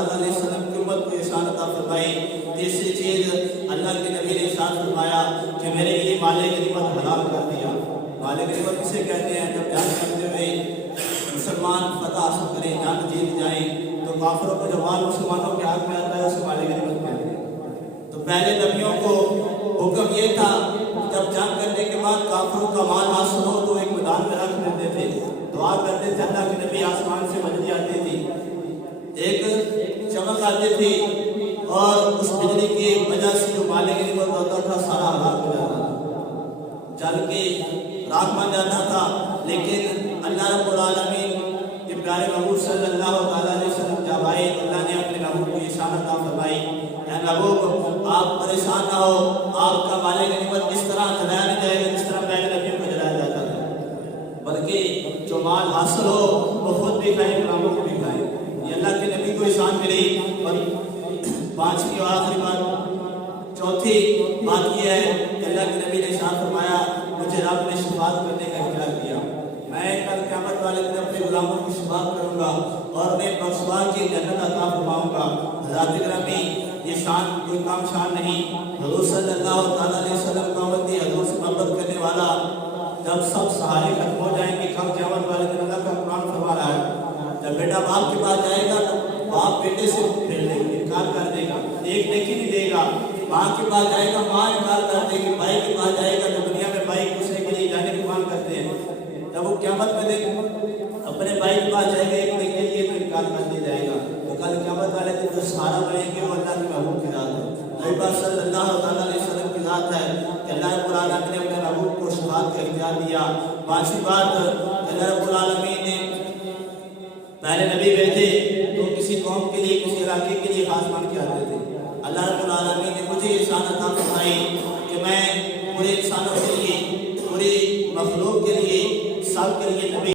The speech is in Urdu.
تعالیٰ علیہ وسلم کی امت کو احسان عطا فرمائی۔ تیسری چیز اللہ کے نبی نے ارشاد فرمایا کہ میرے لیے مال غنیمت حلال کر دیا۔ مال غنیمت کسے کہتے ہیں؟ جب جنگ کرتے ہوئے مسلمان فتح حاصل کریں، جنگ جیت جائیں تو کافروں کو جو مال مسلمانوں کے ہاتھ میں آتا ہے اسے مال غنیمت کہتے ہیں۔ تو پہلے نبیوں کو حکم یہ تھا جب جنگ کرنے کے بعد کافروں کا مال حاصل ہو تو ایک میدان میں رکھ دیتے تھے، دعا کرتے تھے، اللہ کے نبی آسمان سے بجلی آتی تھی، ایک چمک آتی تھی اور اس بجلی کی وجہ سے جو مال غنیمت ہوتا تھا سارا ہلاک ہو جاتا تھا، جل کے راکھ بن جاتا تھا۔ لیکن اللہ رب العالمین کے پیارے محبوب صلی اللہ علیہ وسلم جب آئے، اللہ نے اپنے محبوب کی شان عطا فرمائی، اے محبوب آپ پریشان نہ ہو، آپ کا مال غنیمت اس طرح جلایا نہیں جائے گا جس طرح پہلے نبیوں کو جلایا جاتا تھا، بلکہ جو مال حاصل ہو وہ خود بھی کھائیں، غلاموں کو بھی کھائیں۔ یہ اللہ کے نبی کو احسان ملی۔ اور پانچویں اور آخری بات، چوتھی بات یہ ہے کہ اللہ کے نبی نے ارشاد فرمایا مجھے رب نے شفاعت کرنے کا اختیار دیا، میں کل قیامت والے دن اپنے غلاموں کی شفاعت کروں گا اور انہیں بخشوا کے جنت عطا فرماؤں گا۔ حضرات گرامی، یہ شان کوئی کام شان نہیں، حضور صلی اللہ علیہ وسلم کا امتی، حضور سے محبت کرنے والا، جب سب سہارے ختم ہو جائیں گے، کل قیامت والے دن اللہ کا قرآن فرما رہا ہے جب بیٹا باپ کے پاس جائے گا تو باپ بیٹے سے پھیر لے گا، انکار کر دے گا، ایک نیکی نہیں دے گا۔ ماں کے پاس جائے گا، ماں انکار کر دے گی۔ بھائی کے پاس جائے گا تو دنیا میں بھائی ایک دوسرے کے لیے جانے کی مانگ کرتے ہیں، جب وہ قیامت میں اپنے بھائی کے پاس جائے گا ایک نیکی کے لیے تو انکار کر دیا جائے گا۔ تو کل قیامت والے دن جو سہارا بنیں گے وہ اللہ کے محبوب کی ذات ہے، نبی پاک صلی اللہ علیہ وسلم کی ذات ہے کہ اللہ رب العالمین نے اپنے محبوب کو شفاعت کا اختیار دیا۔ پانچویں بات، اللہ رب العالمین نے پہلے نبی بھیجے تو کسی قوم کے لیے، کسی علاقے کے لیے خاص مان کے آتے تھے۔ اللہ رب العالمین نے مجھے احسان عطا فرمائی کہ میں پورے انسانوں کے لیے، پوری مخلوق کے لیے، سب کے لیے نبی